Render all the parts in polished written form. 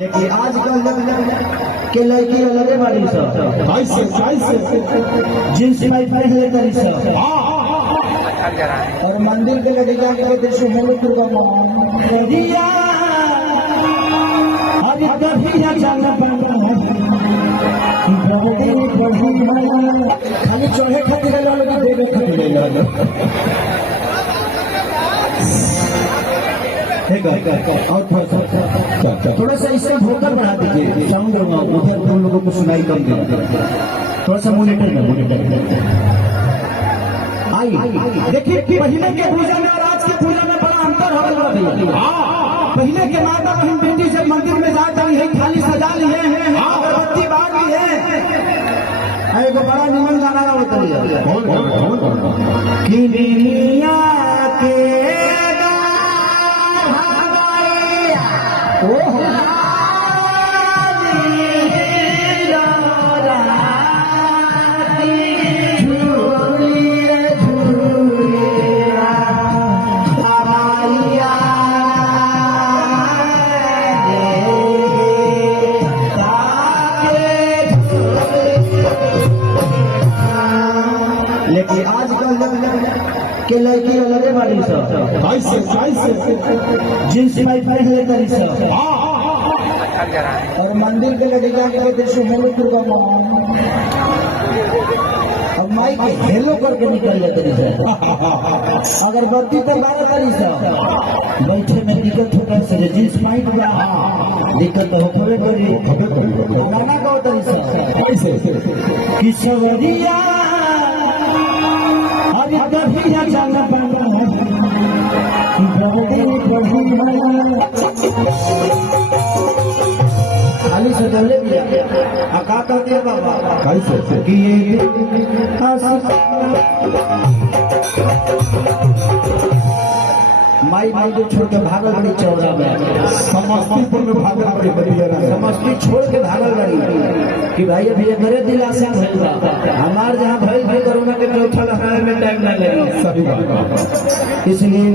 लेकिन आजकल के लड़की अलगे बाड़ी जींस में पहले तरी सब और मंदिर के लगे जाके देश में खाली चढ़े खातिर और थोड़ा सा इससे वोकल बढ़ा दीजिए, साउंड उधर तुम लोगों को सुनाई कम दे, थोड़ा सा मॉनिटर में आई देखिए कि पहले के पूजा में और आज के पूजा में बड़ा अंतर हो गया। पहले के माता बहन बेटी जब मंदिर में जाता है खाली सजा लिए हैं, अगरबत्ती बार भी है, एगो बड़ा निमन गाना होता है कि दुनिया के लेकिन आजकल के लड़की अलगे बाड़ी जींस में पहले तरी सब और मंदिर के लगे जाके देश में और माइक हेलो करके निकल जाते सर। अगरबत्ती तो 12 तरी सब बैठे में दिक्कत होता है, जींस माइक दिक्कत हो करी गाना गाओ तरी सब किशोरिया खाली सजौले का कहते हैं बाबा कि माई माई को छोड़ के भागल बड़ी चौरा में समस्तीपुर में भागल बड़ी बढ़िया समस्ती छोड़ के भागल बड़ी कि भाई अभी मेरे दिलासा भइल हमार जहाँ भइल भाई कोरोना के चौथा लहर में टाइम ना लगे। सही बात, इसलिए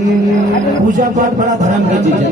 पूजा पाठ बड़ा धर्म की चीज है।